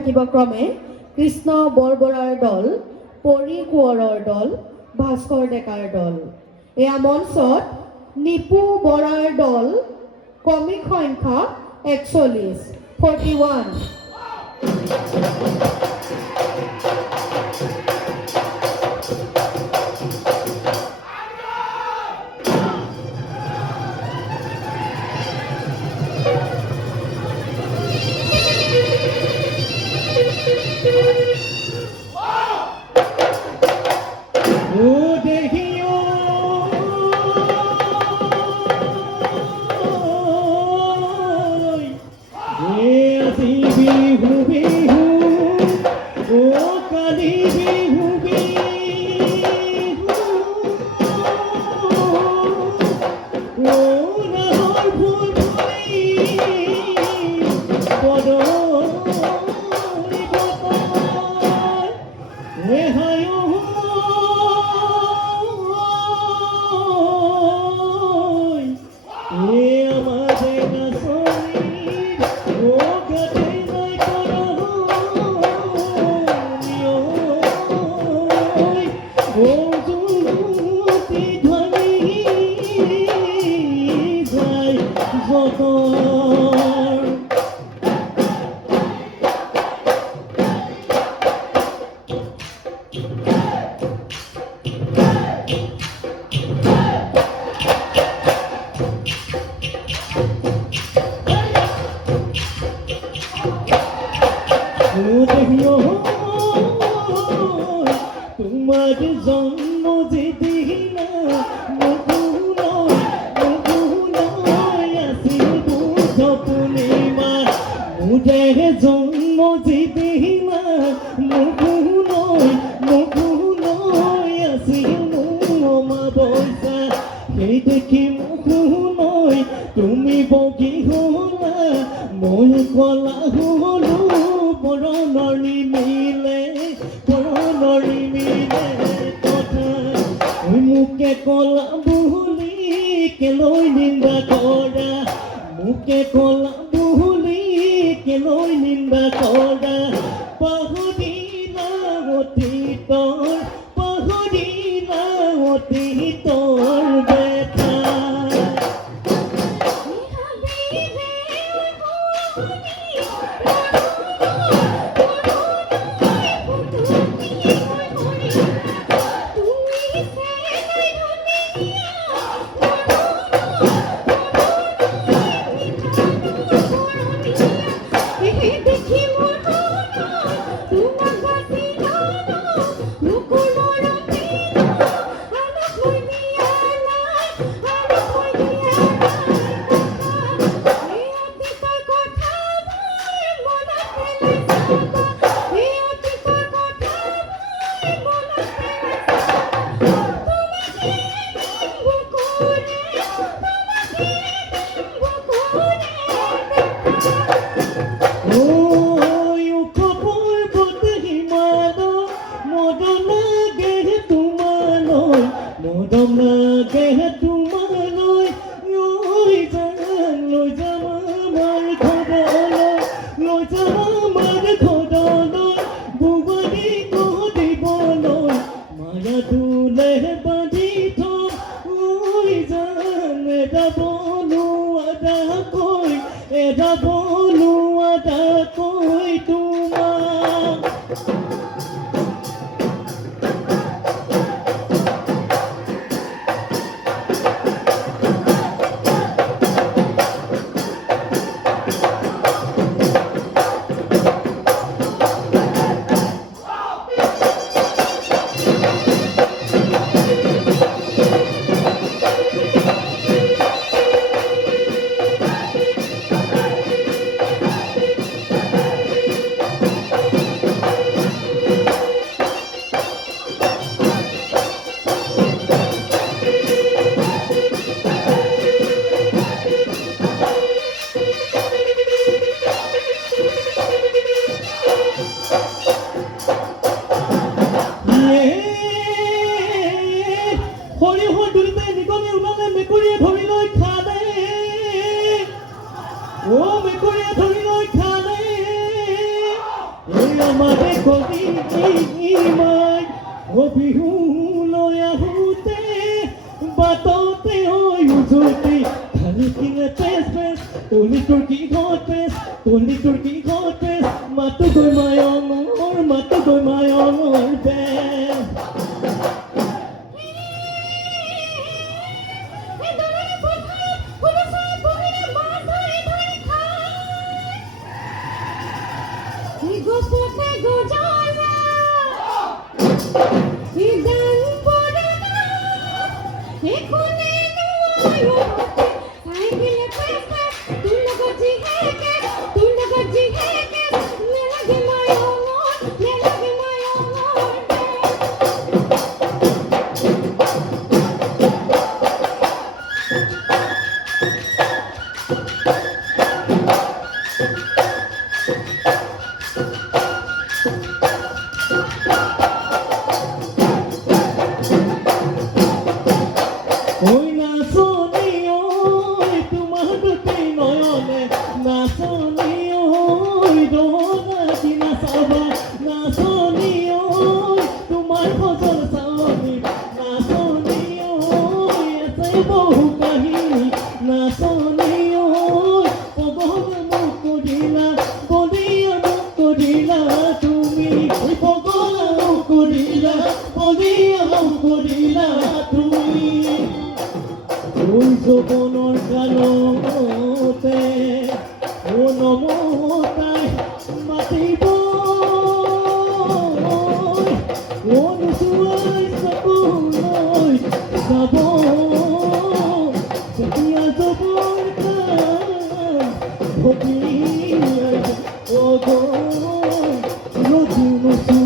থাকিব ক্ৰমে কৃষ্ণ বৰবৰাৰ দল, পৰি কোঁৱৰৰ দল, ভাস্কৰ ডেকাৰ দল। এয়া মঞ্চত নিপু বৰাৰ দল, ক্ৰমিক সংখ্যা 41। তোমার জন্ম যেদিন আছিল বুধ পূর্ণিমা, মুদের জন্ম যেদিন আছিল অমাবস্যা, সেই দেখি মুখুনৈ তুমি বগী হলা, মই কলা হলো, পৰণৰ নিমিলে কথা, মোকে কলা বুলি কেলৈ নিন্দা কৰা, মোকে কলা বুলি কেলৈ নিন্দা কৰা, পাহৰিলা অতীতৰ বেথা। আমাৰে কৰি মাই অবিহুলৈ আহোঁতে বাটতে হৈ উজুতি ধানি কিনে পেচ পেচ তলি তোৰ কি ঘট পেচ তলি তোৰ কি ঘট পেচ মাতো গৈ মায়ঙৰ বেচ ঐ নাচনী ঐ তোমাৰ দুটি নয়নে নাচনী ঐ দহনাটি নাচাবা নাচনী ঐ তোমাৰ ভজন চাৱনী নাচনী ঐ আছে বহু কাহিনী নাচনী ঐ পগল মোক কৰিলা বলিয়া মোক কৰিলা তুমি পগল মোক কৰিলা বলিয়া মোক কৰিলা তুমি ওই যৌবনৰ কালতে নমতাই মাতিব অনুচুৱাই চকুলৈ যাব যেতিয়া যবৰ কাম ভগিয়াই অগ ৰজু